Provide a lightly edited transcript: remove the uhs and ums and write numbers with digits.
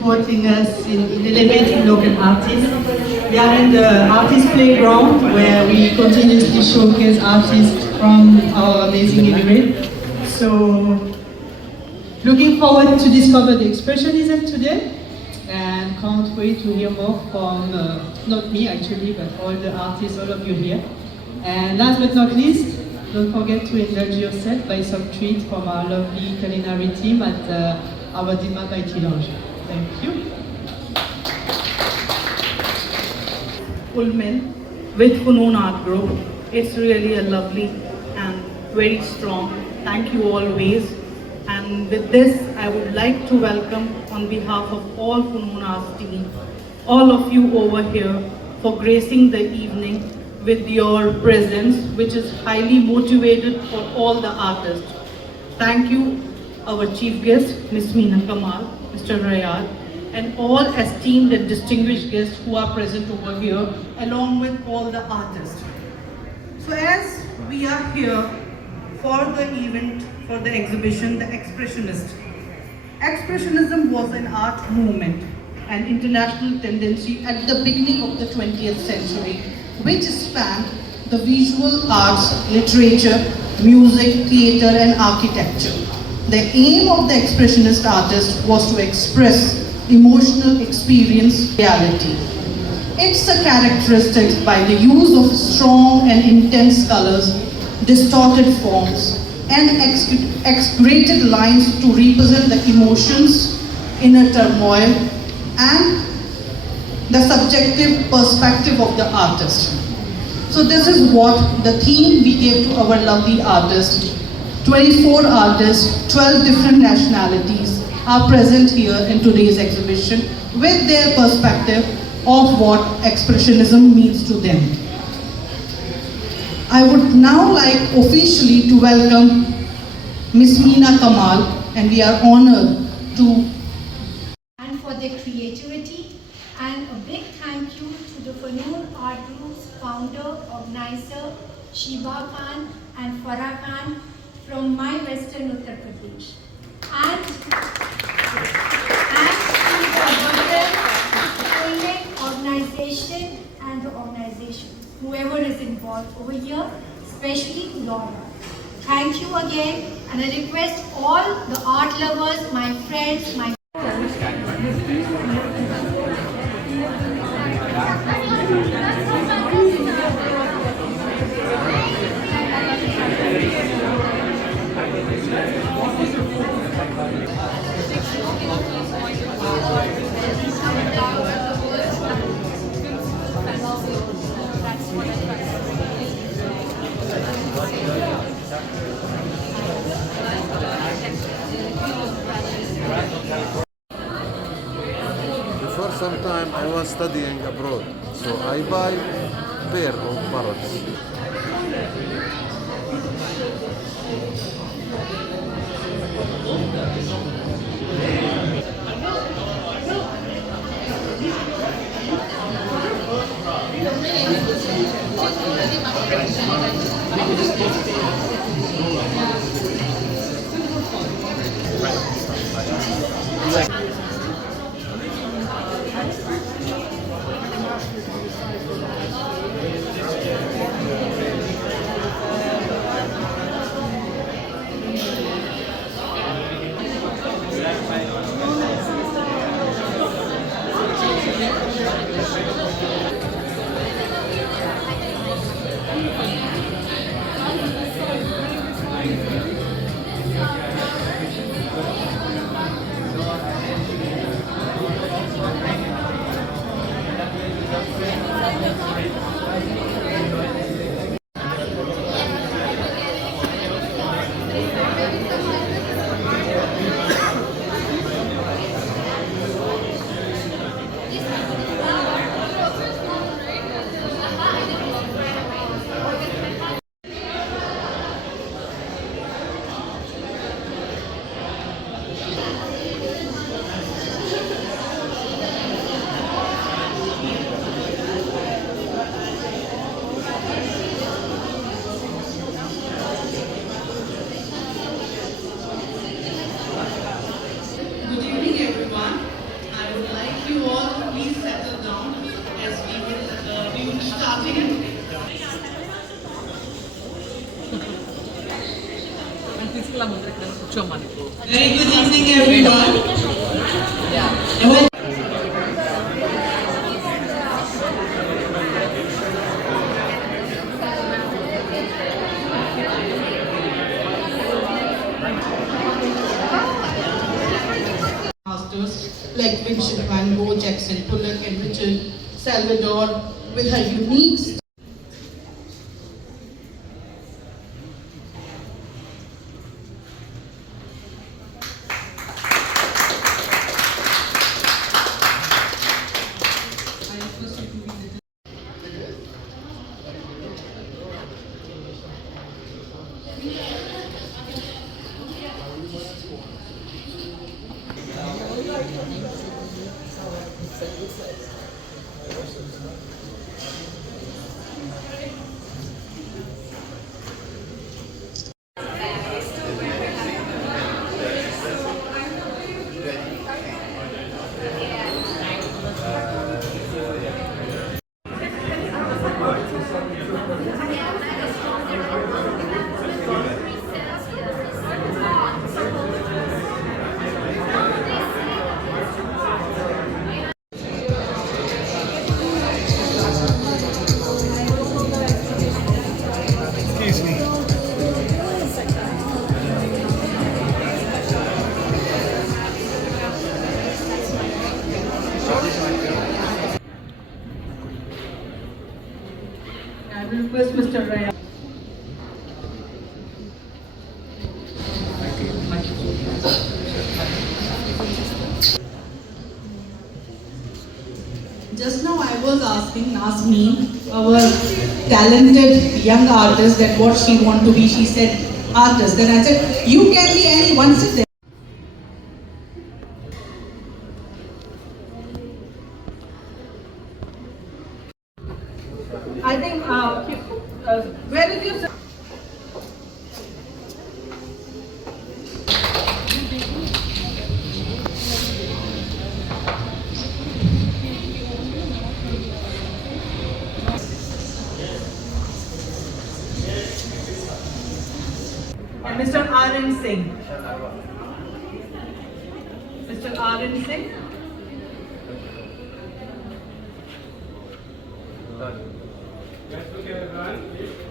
supporting us in elevating local artists. We are in the artist playground where we continuously showcase artists from our amazing immigrant. So, looking forward to discover the Expressionism today, and can't wait to hear more from, not me actually, but all the artists, all of you here. And last but not least, don't forget to indulge yourself by some treats from our lovely culinary team at our Dima by Lounge. Thank you. Pullman with Funun Art Group. It's really a lovely and very strong. Thank you always. And with this, I would like to welcome on behalf of all Funun Arts team, all of you over here for gracing the evening with your presence, which is highly motivated for all the artists. Thank you, our chief guest, Ms. Meena Kamal, Mr. Rayad, and all esteemed and distinguished guests who are present over here, along with all the artists. So as we are here for the event, for the exhibition, The Expressionist. Expressionism was an art movement, an international tendency at the beginning of the 20th century, which spanned the visual arts, literature, music, theatre and architecture. The aim of the Expressionist artist was to express emotional experience reality. It's a characteristic by the use of strong and intense colors, distorted forms, and exaggerated lines to represent the emotions, inner turmoil, and the subjective perspective of the artist. So this is what the theme we gave to our lovely artists. 24 artists, 12 different nationalities are present here in today's exhibition with their perspective of what Expressionism means to them. I would now like officially to welcome Ms. Meena Kamal, and we are honored to for their creativity, and a big thank you to the Funun Art Group's founder, organizer, Shiba Khan and Farah Khan from my western Uttar Pradesh. And to the Pullman organization and the organization, whoever is involved over here, especially Laura. Thank you again, and I request all the art lovers, my friends, my Before some time I was studying abroad, so I buy pair of parrots. Very good evening, everyone. Masters like Vincent van Gogh, Jackson Pollock, and Richard Salvador with her unique I will request Mr. Raya. Just now I was asking Nasmeen, our talented young artist, that what she want to be. She said artist. Then I said, you can be anyone. Sit there. I think, where is your... And Mr. R.N. Singh. Mr. R.N. Singh. Let's look at everyone.